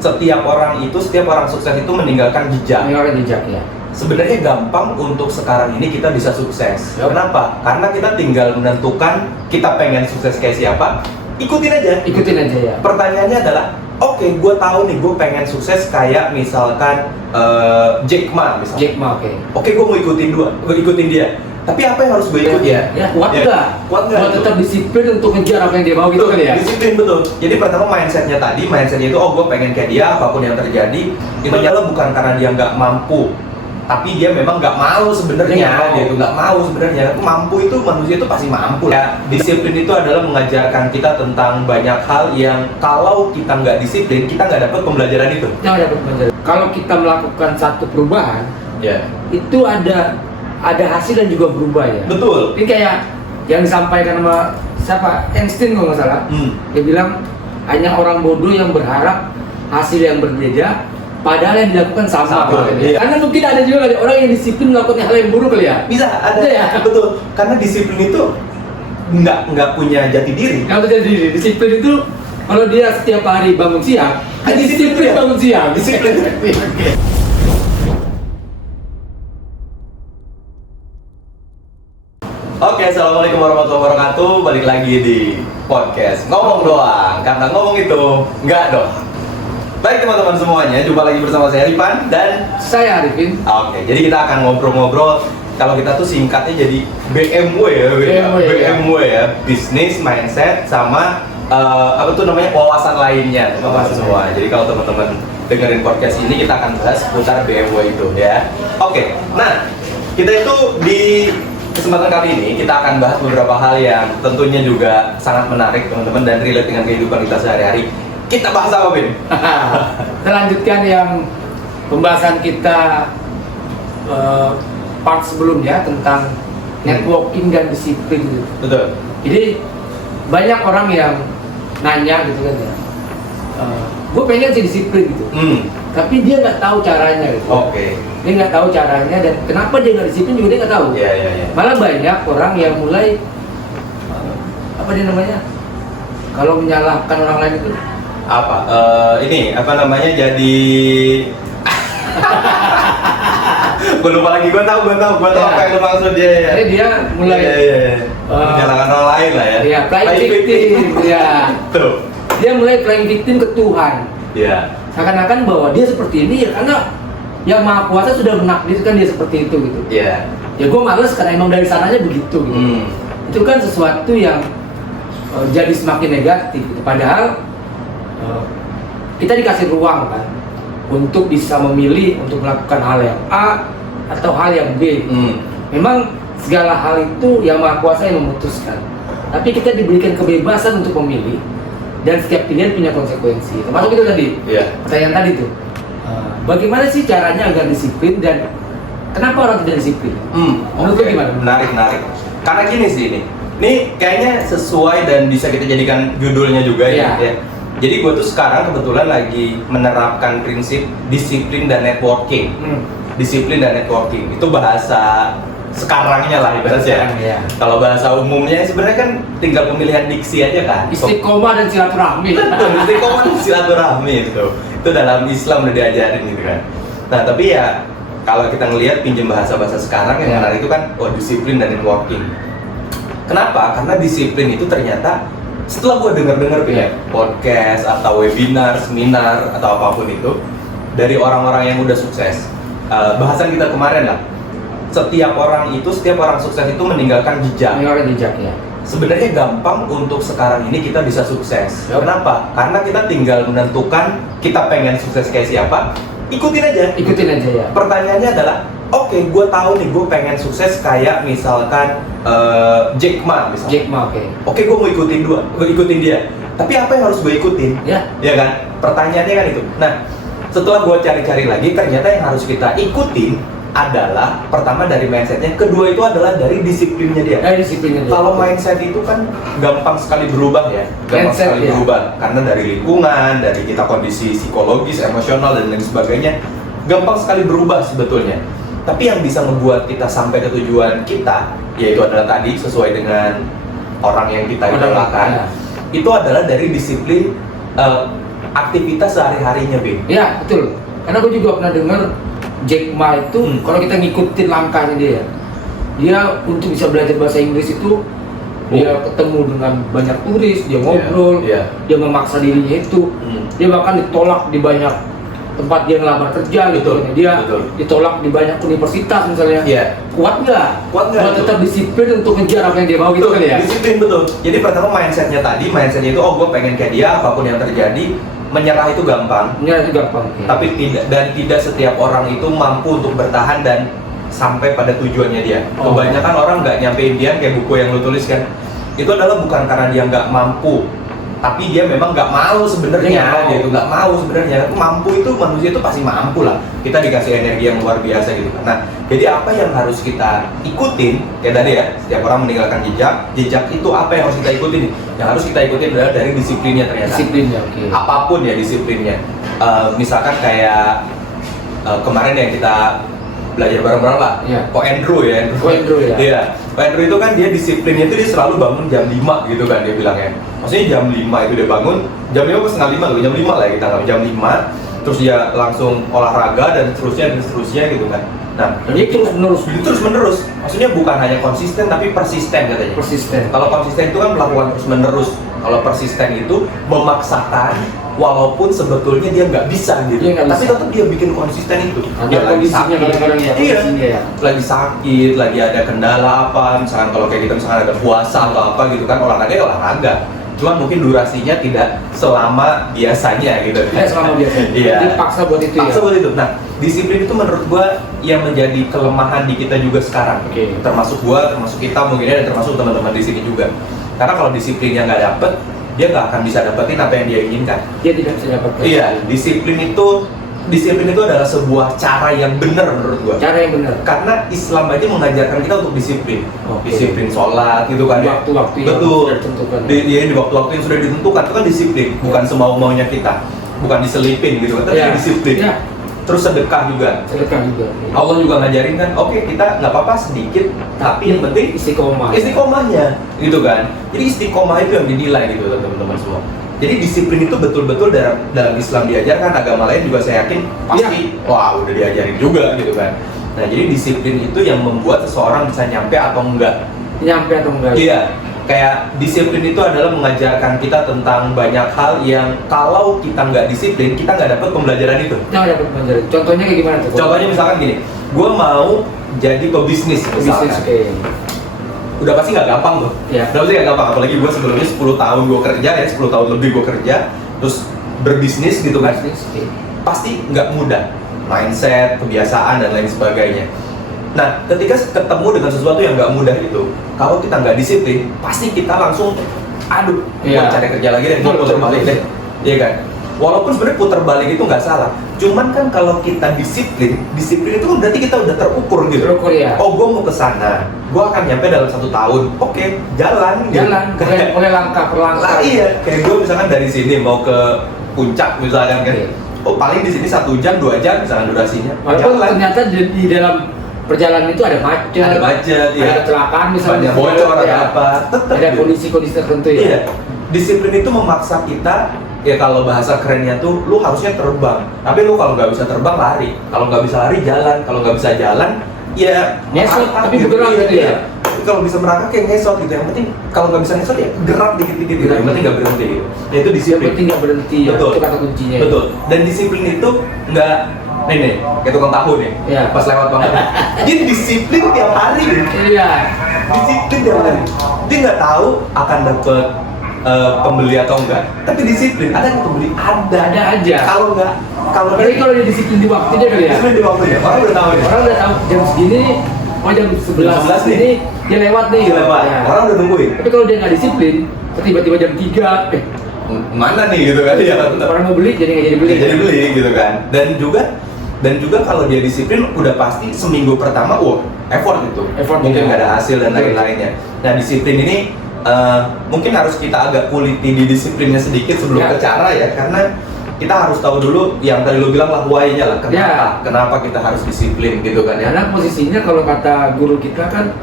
setiap orang sukses itu meninggalkan jejak. Meninggalkan jejak ya. Sebenarnya gampang untuk sekarang ini kita bisa sukses. Yep. Kenapa? Karena kita tinggal menentukan kita pengen sukses kayak siapa, ikutin aja. Ikutin aja ya. Pertanyaannya adalah, oke, gue tahu nih gue pengen sukses kayak misalkan Jack Ma misalnya. Jack Ma, oke. Oke, gue mau ikutin dia. Tapi apa yang harus gue ikut ya? Kuat nggak? Kuat nggak? Buat tetap disiplin untuk ngejar apa yang dia mau gitu kan ya? Disiplin betul. Jadi pertama mindsetnya itu, gue pengen kayak dia, apapun yang terjadi. Intinya bukan karena dia nggak mampu, tapi dia memang nggak mau sebenarnya. Dia itu nggak mau sebenarnya. Mampu itu manusia itu pasti mampu. Ya, disiplin itu adalah mengajarkan kita tentang banyak hal yang kalau kita nggak disiplin, kita nggak dapat pembelajaran itu. Nggak dapat pembelajaran. Kalau kita melakukan satu perubahan, itu ada hasil dan juga berubah ya. Betul. Ini kayak yang disampaikan sama siapa? Einstein kalau nggak salah. Dia bilang hanya orang bodoh yang berharap hasil yang berbeda, padahal yang dilakukan sama. Iya. Karena mungkin ada juga orang yang disiplin melakukan hal yang buruk kali ya. Bisa ada ya. Betul. Karena disiplin itu nggak punya jati diri. Nggak punya jati diri. Disiplin itu kalau dia setiap hari bangun siang, disiplin bangun siang. Disiplin. Oke, assalamualaikum warahmatullahi wabarakatuh. Balik lagi di podcast ngomong doang, karena ngomong itu nggak doang. Baik teman-teman semuanya, jumpa lagi bersama saya Ripan dan saya Arifin. Oke, jadi kita akan ngobrol-ngobrol. Kalau kita tuh singkatnya jadi BMW ya, bisnis, mindset, sama wawasan lainnya teman-teman semua. Jadi kalau teman-teman dengerin podcast ini, kita akan bahas seputar BMW itu ya. Oke, nah kita itu di kesempatan kali ini kita akan bahas beberapa hal yang tentunya juga sangat menarik teman-teman dan relate dengan kehidupan kita sehari-hari. Kita bahas apa, Bin? Kita lanjutkan yang pembahasan kita part sebelumnya tentang networking dan disiplin gitu. Betul. Jadi banyak orang yang nanya gitu kan ya, gue pengen sih disiplin gitu, tapi dia nggak tahu caranya gitu. Oke. Dia nggak tahu caranya dan kenapa dia nggak disiplin juga dia nggak tahu. Iya. Malah banyak orang yang mulai apa dia namanya, kalau menyalahkan orang lain itu jadi gue lupa lagi, gue tahu apa yang lu maksud ya. Jadi dia mulai menyalahkan orang lain lah ya. Iya, playing victim. Ya. Tuh. Dia mulai playing victim ke Tuhan. Iya. Seakan-akan bahwa dia seperti ini ya karena yang Maha Kuasa sudah menakdirkan dia seperti itu gitu. Iya. Ya gue males karena emang dari sananya begitu gitu. Itu kan sesuatu yang jadi semakin negatif gitu. Padahal kita dikasih ruang kan untuk bisa memilih untuk melakukan hal yang A atau hal yang B. Memang segala hal itu yang Maha Kuasa yang memutuskan. Tapi kita diberikan kebebasan untuk memilih dan setiap pilihan punya konsekuensi. Termasuk itu tadi. Iya. Pertanyaan tadi tuh. Bagaimana sih caranya agar disiplin dan kenapa orang tidak disiplin? Menurut lu gimana? Menarik. Karena gini sih ini kayaknya sesuai dan bisa kita jadikan judulnya juga ya. Jadi gue tuh sekarang kebetulan lagi menerapkan prinsip disiplin dan networking. Disiplin dan networking itu bahasa sekarangnya lah ibaratnya. Kalau bahasa umumnya sebenarnya kan tinggal pemilihan diksi aja kan. Istiqomah dan silaturahmi. Betul, istiqomah dan silaturahmi itu dalam Islam udah diajarin gitu kan. Nah tapi ya kalau kita ngelihat pinjam bahasa-bahasa sekarang yang menarik itu kan disiplin dan networking. Kenapa? Karena disiplin itu ternyata setelah gue dengar podcast atau webinar, seminar atau apapun itu dari orang-orang yang udah sukses, bahasan kita kemarin lah, setiap orang sukses itu meninggalkan jejak. Meninggalkan jejak ya. Sebenarnya gampang untuk sekarang ini kita bisa sukses. Kenapa? Karena kita tinggal menentukan kita pengen sukses kayak siapa, ikutin aja ya. Pertanyaannya adalah, oke, gue tahu nih gue pengen sukses kayak misalkan Jack Ma misalnya. Jack Ma, Oke, gue mau ikutin dia. Tapi apa yang harus gue ikutin? Ya kan? Pertanyaannya kan itu. Nah, setelah gue cari-cari lagi, ternyata yang harus kita ikutin adalah pertama dari mindsetnya, kedua itu adalah dari disiplinnya dia. Kalau mindset itu kan gampang sekali berubah ya, berubah karena dari lingkungan, dari kita kondisi psikologis, emosional dan lain sebagainya, gampang sekali berubah sebetulnya. Tapi yang bisa membuat kita sampai ke tujuan kita, yaitu adalah tadi sesuai dengan orang yang kita idolakan, itu adalah dari disiplin aktivitas sehari-harinya, Bin. Ya, betul. Karena gue juga pernah dengar Jack Ma itu kalau kita ngikutin langkahnya dia untuk bisa belajar bahasa Inggris itu dia ketemu dengan banyak turis, dia ngobrol, dia memaksa dirinya itu, dia bahkan ditolak di banyak tempat dia ngelamar kerja gitu, dia ditolak di banyak universitas misalnya. Kuat nggak buat tetap disiplin untuk ngejar apa yang dia mau gitu kan ya? Disiplin, betul. Jadi pertama mindsetnya itu gue pengen kayak dia, apapun yang terjadi. Menyerah itu gampang, tapi tidak setiap orang itu mampu untuk bertahan dan sampai pada tujuannya dia. Kebanyakan orang nggak nyampe impian kayak buku yang lu tulis kan, itu adalah bukan karena dia nggak mampu, tapi dia memang nggak mau sebenarnya. Dia itu nggak mau sebenarnya. Mampu itu, manusia itu pasti mampu lah. Kita dikasih energi yang luar biasa gitu. Nah, jadi apa yang harus kita ikutin? Kayak tadi ya, setiap orang meninggalkan jejak. Jejak itu apa yang harus kita ikutin? Yang harus kita ikutin adalah dari disiplinnya ternyata. Disiplinnya, apapun ya disiplinnya. Misalkan kayak kemarin yang kita belajar bareng-bareng lah. Ko Andrew ya. Iya. Ko Andrew itu kan dia disiplinnya itu dia selalu bangun jam 5 gitu kan dia bilangnya. Maksudnya jam 5 itu dia bangun, jam 5 ke setengah 5 tuh, jam 5 lah ya kita nggak, jam 5 terus dia langsung olahraga dan seterusnya gitu kan. Nah, jadi terus menerus. Maksudnya bukan hanya konsisten tapi persisten katanya. Kalau konsisten itu kan melakukan terus menerus. Kalau persisten itu memaksakan walaupun sebetulnya dia nggak bisa gitu. Tapi tetap dia bikin konsisten itu. Dia lagi sakit, lagi sakit, lagi ada kendala apa, misalkan kalau kayak gitu misalkan ada puasa atau apa gitu kan, olahraga. Cuman mungkin durasinya tidak selama biasanya gitu. Selama biasanya. Dia paksa buat itu. Nah, disiplin itu menurut gua yang menjadi kelemahan di kita juga sekarang. Termasuk gua, termasuk kita mungkin dan termasuk teman-teman di sini juga. Karena kalau disiplinnya nggak dapet, dia nggak akan bisa dapetin apa yang dia inginkan. Dia tidak bisa dapatkan. Iya, disiplin itu adalah sebuah cara yang benar menurut gua. Cara yang benar. Karena Islam aja mengajarkan kita untuk disiplin. Disiplin sholat gitu kan. Waktu-waktu yang sudah ditentukan. Di waktu-waktu yang sudah ditentukan itu kan disiplin, bukan semau-maunya kita. Bukan diselipin gitu kan, tapi disiplin. Terus sedekah juga. Allah juga ngajarin kan, kita nggak apa-apa sedikit, tapi yang penting istiqomahnya gitu kan. Jadi istiqomah itu yang dinilai gitu teman-teman semua. Jadi disiplin itu betul-betul dalam Islam diajarkan, agama lain juga saya yakin pasti udah diajarin juga gitu kan. Nah, jadi disiplin itu yang membuat seseorang bisa nyampe atau enggak. Iya. Kayak disiplin itu adalah mengajarkan kita tentang banyak hal yang kalau kita nggak disiplin, kita nggak dapat pembelajaran itu. Contohnya kayak gimana tuh? Contohnya misalkan gini, gue mau jadi pebisnis misalkan. Udah pasti nggak gampang tuh. Udah pasti nggak gampang, apalagi gue sebelumnya 10 tahun gue kerja ya, 10 tahun lebih gue kerja, terus berbisnis gitu kan. Pasti nggak mudah, mindset, kebiasaan dan lain sebagainya. Nah, ketika ketemu dengan sesuatu yang nggak mudah itu, kalau kita nggak disiplin, pasti kita langsung, gue cari kerja lagi deh, gue putar balik deh, iya kan? Walaupun sebenarnya putar balik itu nggak salah, cuman kan kalau kita disiplin itu kan berarti kita udah terukur gitu. Gue mau ke sana, gue akan nyampe dalam 1 tahun. Jalan, oleh langkah per langkah. Iya, kayak gue misalkan dari sini mau ke puncak misalkan kan, paling di sini 1 jam 2 jam misalkan durasinya. Walaupun ternyata di dalam perjalanan itu ada macet, ada kecelakaan misalnya, banyak bocor, ada apa, ada kondisi-kondisi tertentu ya. Iya. Disiplin itu memaksa kita, ya kalau bahasa kerennya tuh, lu harusnya terbang, tapi lu kalau nggak bisa terbang lari, kalau nggak bisa lari jalan, kalau nggak bisa jalan, ya ngesot, tapi bergerak gitu ya. Kalau bisa merangkak kayak ngesot gitu, yang penting kalau nggak bisa ngesot ya gerak dikit-dikit gitu, yang penting nggak berhenti gitu. Nah itu disiplin. Yang penting nggak berhenti, betul. Itu kata kuncinya. Betul. Dan disiplin itu nggak nih, kayak tukang tahu nih, pas lewat banget. Dia disiplin tiap hari. Disiplin tiap hari. Dia nggak tahu akan dapet pembeli atau enggak, tapi disiplin. Ada yang pembeli, ada aja. Kalau dia disiplin di waktunya kali ya. Disiplin di waktunya. Orang udah tahu jam segini, jam 11 ini dia lewat nih. Orang udah nungguin. Tapi kalau dia nggak disiplin, tiba-tiba jam 3, mana nih gitu kan? Orang mau beli jadi nggak jadi beli gitu kan. Dan juga kalau dia disiplin udah pasti seminggu pertama effort itu. Mungkin nggak ada hasil dan lain-lainnya. Nah, disiplin ini mungkin harus kita agak kuliti di disiplinnya sedikit sebelum ke cara ya, karena kita harus tahu dulu yang tadi lu bilang lah why-nya lah, kenapa kita harus disiplin gitu kan ya. Karena posisinya kalau kata guru kita kan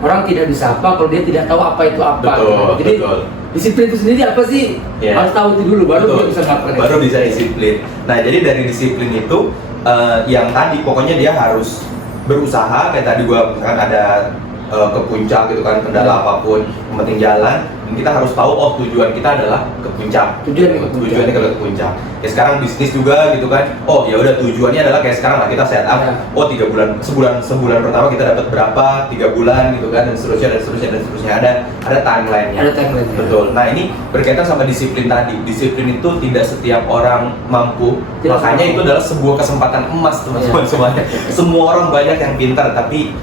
orang tidak bisa apa kalau dia tidak tahu apa itu apa. Betul. disiplin itu sendiri apa sih? Harus tahu itu dulu, baru dia bisa melakukan itu. Baru bisa disiplin. Nah, jadi dari disiplin itu yang tadi pokoknya dia harus berusaha. Kayak tadi gua misalkan ada ke puncak gitu kan, kendala apapun, yang penting jalan. Dan kita harus tahu tujuan kita adalah ke puncak. Tujuannya ke puncak. Kayak sekarang bisnis juga gitu kan. Oh ya udah, tujuannya adalah kayak sekarang lah kita set up. Oh 3 bulan, sebulan pertama kita dapat berapa, 3 bulan gitu kan, dan seterusnya. Ada timeline-nya. Betul. Nah, ini berkaitan sama disiplin tadi. Disiplin itu tidak setiap orang mampu. Makanya itu adalah sebuah kesempatan emas, teman-teman semuanya. Semua orang banyak yang pintar, tapi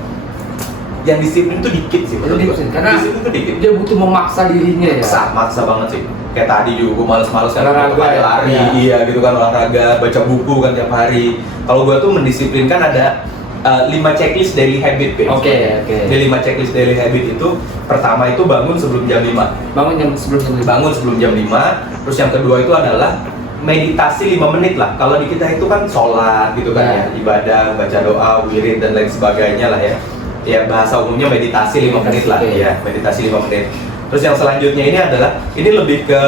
yang disiplin itu dikit sih, karena disiplin itu dikit. Dia butuh memaksa dirinya ya. Maksa banget sih. Kayak tadi juga gue males-males kan olahraga, lari, iya gitu kan, olahraga, baca buku kan tiap hari. Kalau gue tuh mendisiplinkan ada 5 checklist daily habit. Oke. Jadi 5 checklist daily habit itu, pertama itu bangun sebelum jam 5. Bangun sebelum jam 5. Terus yang kedua itu adalah meditasi 5 menit lah. Kalau di kita itu kan sholat gitu kan ya, ibadah, baca doa, wirid dan lain sebagainya lah ya. Ya bahasa umumnya meditasi 5 menit lah ya, meditasi 5 menit. Terus yang selanjutnya ini adalah, ini lebih ke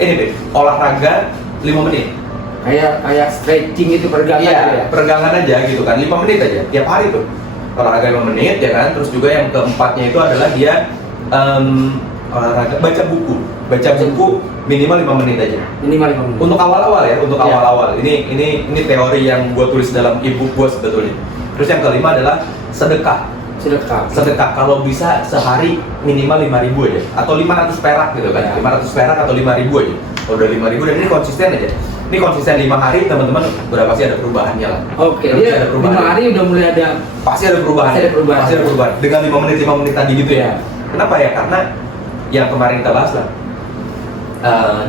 ini deh, olahraga 5 menit. Kayak stretching itu, peregangan ya? Peregangan aja gitu kan, 5 menit aja tiap hari tuh. Olahraga 5 menit ya kan. Terus juga yang keempatnya itu adalah dia olahraga, baca buku minimal 5 menit aja. Minimal 5 menit. Untuk awal-awal ya, untuk awal-awal. Ini teori yang gue tulis dalam e-book gue sebetulnya. Terus yang kelima adalah sedekah. Kalau bisa sehari minimal 5.000 aja, atau 500 perak gitu kan. 500 perak atau 5.000 aja. Kalau udah 5.000 dan ini konsisten aja. Ini konsisten 5 hari, teman-teman udah pasti ada perubahannya lah. Oke, dia 5 hari udah mulai ada, pasti ada perubahan. Dengan 5 menit tadi gitu ya. Kenapa ya? Karena yang kemarin kita bahas lah,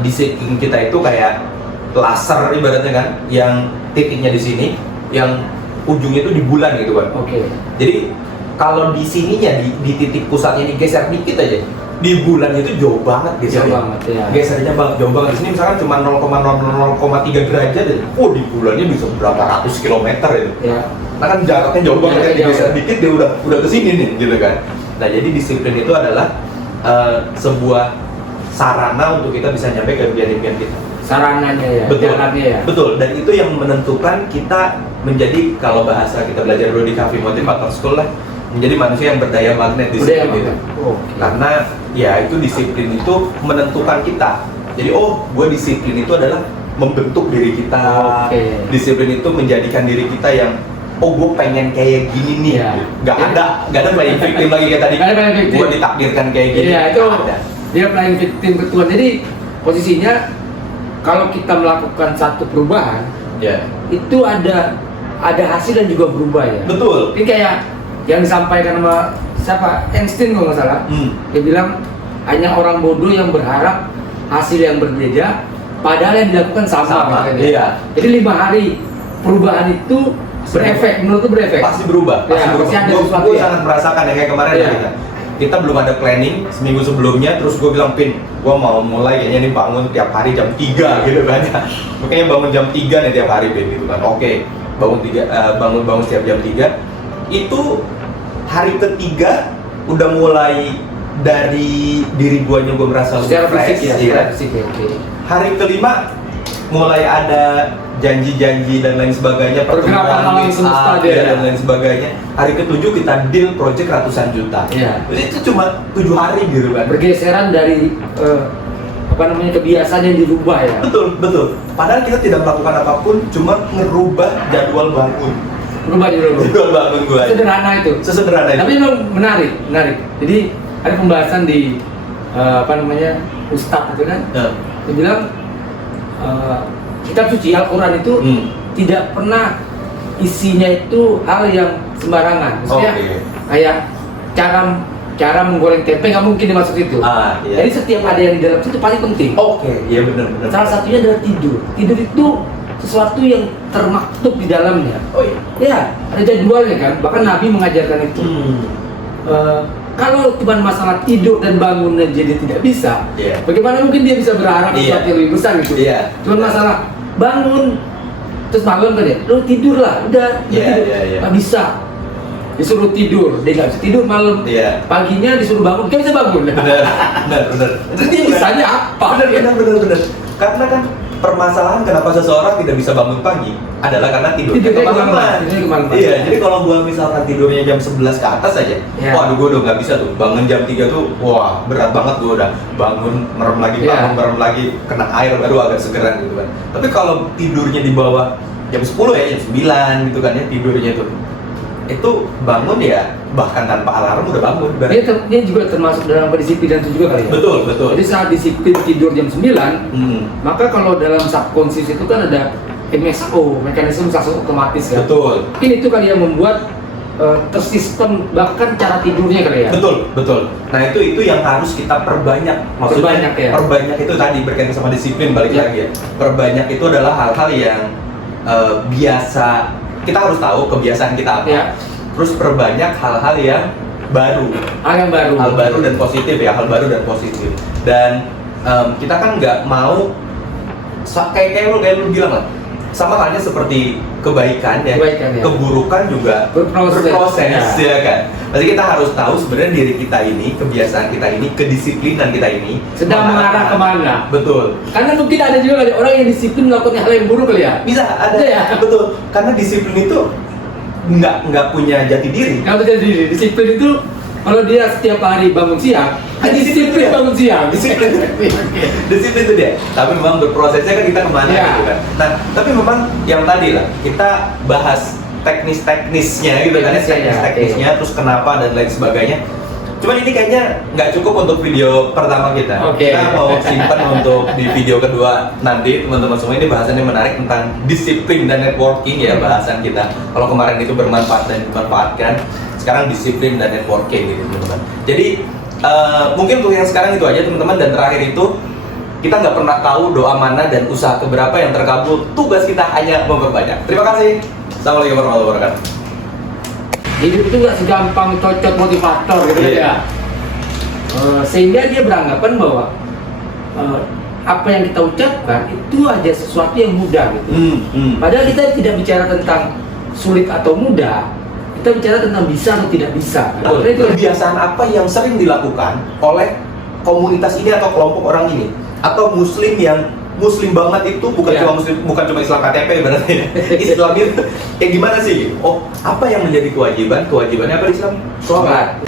disiplin kita itu kayak laser ibaratnya kan, yang titiknya di sini, yang ujungnya itu di bulan gitu kan. Jadi kalau di sininya di titik pusatnya digeser dikit aja, di bulannya itu jauh banget gesernya. Gesernya jauh banget. Di sini misalkan cuma 0,3 derajat aja. Di bulannya bisa berapa ratus kilometer itu. Nah kan jaraknya jauh banget, digeser dikit dia udah ke sini nih gitu kan. Nah, jadi disiplin itu adalah sebuah sarana untuk kita bisa nyampe ke impian-impian kita. Sarananya ya, Betul, dan itu yang menentukan kita menjadi, kalau bahasa kita belajar dulu di Cafe Motivator School lah, menjadi manusia yang berdaya magnet disiplin itu. Karena ya itu disiplin itu menentukan kita. Jadi gue disiplin itu adalah membentuk diri kita. Disiplin itu menjadikan diri kita yang gue pengen kayak gini nih. Gak ada playing victim lagi kayak tadi. Gue ditakdirkan kayak gini. Itu dia playing victim ketua. Jadi posisinya, kalau kita melakukan satu perubahan, itu ada hasil dan juga berubah ya. Betul. Ini kayak yang disampaikan sama siapa? Einstein kalau nggak salah. Dia bilang hanya orang bodoh yang berharap hasil yang berbeda, padahal yang dilakukan sama. Jadi 5 hari perubahan itu berefek. Menurut lu berefek? Pasti berubah. Gue sangat merasakan ya, kayak kemarin kita belum ada planning seminggu sebelumnya, terus gue bilang, Pin, gue mau mulai kayaknya nih bangun tiap hari jam 3 gitu kan ya. Makanya bangun jam 3 nih tiap hari, Pin gitu kan. Bangun setiap jam 3. Itu hari ketiga udah mulai dari diri gue merasa secara fresh. Fisik ya. Hari kelima mulai ada janji-janji dan lain sebagainya, pergerakan alam semesta dan lain sebagainya. Hari ke-7 kita deal project ratusan juta. Jadi itu cuma 7 hari gitu kan. Bergeseran dari kebiasaan yang dirubah ya. Betul. Padahal kita tidak melakukan apapun, cuma ngerubah jadwal bangun. Jadwal bangun gue. Sesederhana itu. Tapi memang menarik. Jadi ada pembahasan di Ustadz itu kan. Dia bilang kitab suci Al-Quran itu tidak pernah isinya itu hal yang sembarangan. Maksudnya kayak cara menggoreng tempe nggak mungkin dimasuk itu. Jadi setiap ada yang di dalam itu paling penting. Iya benar. Salah satunya adalah tidur. Tidur itu sesuatu yang termaktub di dalamnya. Ada jadwalnya kan. Bahkan Nabi mengajarkan itu. Kalau cuma masalah tidur dan bangun jadi tidak bisa, bagaimana mungkin dia bisa berharap sesuatu yang lebih besar gitu? Cuma masalah bangun terus bangun kan ya, lu tidur lah, udah tidur. Nggak bisa. disuruh tidur, dia nggak bisa tidur malam. Iya. Paginya disuruh bangun, nggak bisa bangun. Benar. Terus dia bisanya apa? Benar. Karena kan permasalahan kenapa seseorang tidak bisa bangun pagi adalah karena tidurnya kemalaman. Iya, jadi kalau gua misalkan tidurnya jam 11 ke atas aja, waduh gua udah nggak bisa tuh. Bangun jam 3 tuh, wah berat banget gua udah. Bangun, merem lagi, kena air baru agak segeran gitu kan. Tapi kalau tidurnya di bawah jam 10 ya, jam 9 gitu kan ya tidurnya itu bangun ya bahkan tanpa alarm udah bangun. Dia juga termasuk dalam pendisiplinan itu juga kali ya? Betul. Jadi saat disiplin tidur jam 9, maka kalau dalam subconscious itu kan ada MSO, mekanisme sensasi otomatis kan? Betul. Mungkin itu kali yang membuat tersistem bahkan cara tidurnya kali ya? Betul. Nah itu yang harus kita perbanyak. Maksudnya perbanyak itu tadi berkaitan sama disiplin balik lagi ya. Perbanyak itu adalah hal-hal yang biasa, kita harus tahu kebiasaan kita apa. Terus perbanyak hal-hal yang baru. Hal baru dan positif ya, Dan kita kan nggak mau kayak lu bilang lah. Sama halnya seperti kebaikan ya. Keburukan juga berproses ya kan. Berarti kita harus tahu sebenarnya diri kita ini, kebiasaan kita ini, kedisiplinan kita ini sedang mengarah kemana. Betul. Karena mungkin ada juga orang yang disiplin melakukan hal yang buruk kali ya. Bisa ada ya. Betul. Karena disiplin itu nggak punya jati diri. Disiplin itu kalau dia setiap hari bangun siang, disiplin bangun siang. Disiplin itu dia. Tapi memang berprosesnya kan kita kemana gitu kan. Nah, tapi memang yang tadi lah kita bahas teknisnya gitu kan ya, teknisnya terus kenapa dan lain sebagainya. Cuman ini kayaknya nggak cukup untuk video pertama kita. Kita mau simpan untuk di video kedua nanti teman-teman semua. Ini bahasannya menarik tentang disiplin dan networking ya bahasan kita. Kalau kemarin itu bermanfaat dan dimanfaatkan, sekarang disiplin dan networking gitu teman-teman. Jadi mungkin untuk yang sekarang itu aja teman-teman, dan terakhir itu kita nggak pernah tahu doa mana dan usaha keberapa yang terkabul. Tugas kita hanya memperbanyak. Terima kasih. Assalamualaikum warahmatullahi wabarakatuh. Hidup itu nggak segampang cocok motivator gitu ya. Sehingga dia beranggapan bahwa apa yang kita ucapkan itu aja sesuatu yang mudah gitu. Padahal kita tidak bicara tentang sulit atau mudah. Kita bicara tentang bisa atau tidak bisa. Kebiasaan apa yang sering dilakukan oleh komunitas ini atau kelompok orang ini, atau muslim yang muslim banget itu bukan cuma Islam KTP berarti Islam itu kayak gimana sih? Oh, apa yang menjadi kewajibannya apa di Islam? Sholat.